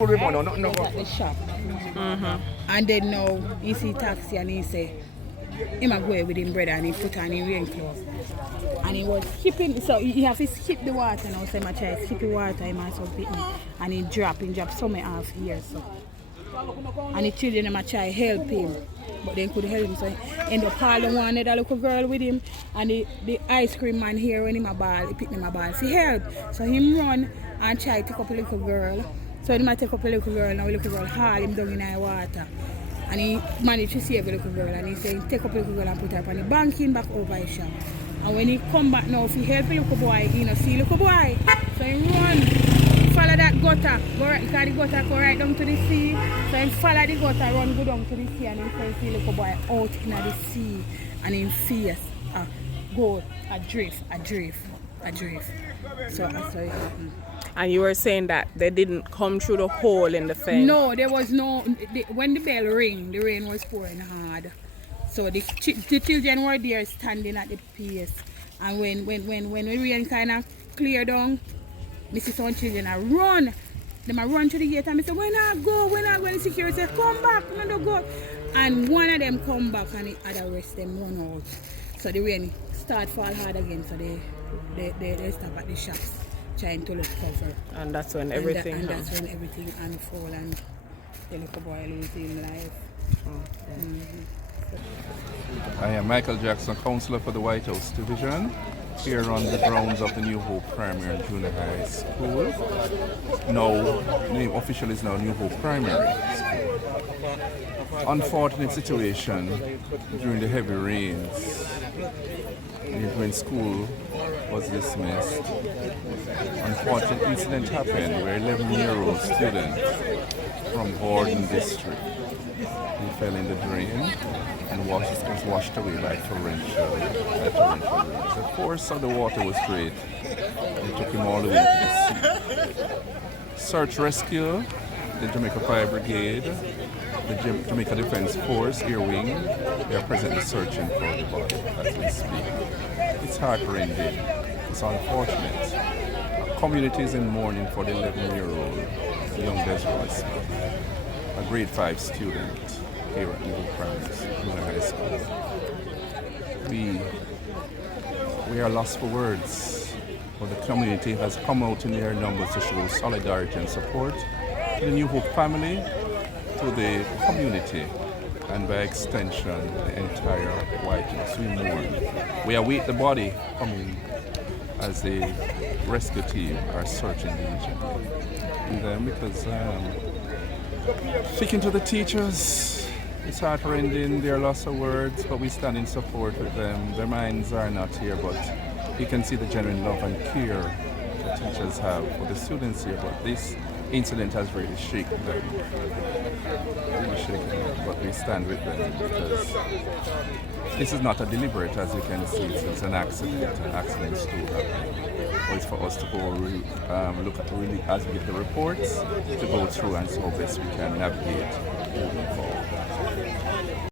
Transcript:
was at the shop. And then now he see taxi and he say, him a go with him brother and he put on his raincoat. And he was skipping, so he have to skip the water now, so my child skip the water, he might as well me. And he drop somewhere half here, so. And the children and my child help him, but they couldn't help him, so he end up hauling one other little girl with him. And the ice cream man here when he picked him a ball for help. So him run and try to take up a little girl. So he might take up a little girl, now the little girl haul him down in the water. And he managed to save the little girl, and he said, take up the little girl and put her up on the banking back over his shop. And when he come back now, if he help the little boy, he don't see the little boy. So he run, he follow that gutter, because the gutter go right down to the sea. So he follow the gutter, go down to the sea, and he see the little boy out in the sea. And he face go adrift. So that's how it happened. And you were saying that they didn't come through the hole in the fence? No, there was no. When the bell rang, the rain was pouring hard. So the children were there standing at the piece. And when the rain kind of cleared down, I see some children run. They run to the gate and I say, when I go, when the security say, come back, no go. And one of them come back and the other rest them run out. So the rain start fall hard again, so they stop at the shops trying to look cover. And that's when everything unfold and the little boy lose his life. I am Michael Jackson, Councillor for the White House Division, here on the grounds of the New Hope Primary and Junior High School. Now, the name official is now New Hope Primary School. Unfortunate situation during the heavy rains when school was dismissed. Unfortunate incident happened where 11-year-old student from Gordon District, he fell in the drain and was washed away by torrential rains. The force of the water was great. It took him all the way to the sea. Search rescue, the Jamaica Fire Brigade, the Jamaica Defense Force, Air Wing, they are presently searching for the body as we speak. It's heart-rending. It's unfortunate. Our community is in mourning for the 11-year-old young Desiree Smith, a grade 5 student here at New Hope Primary School. We are lost for words, but the community has come out in their numbers to show solidarity and support to the New Hope family, to the community, and by extension, the entire White House. We mourn. We await the body coming as the rescue team are searching diligently. And then because speaking to the teachers, it's heart-rending, they're lots of words, but we stand in support with them. Their minds are not here, but you can see the genuine love and care the teachers have for the students here, but this incident has really shaken them. But we stand with them because this is not a deliberate, as you can see, it's an accident. Accidents do happen. It's for us to go look at really as we get the reports, to go through and see how best we can navigate moving forward.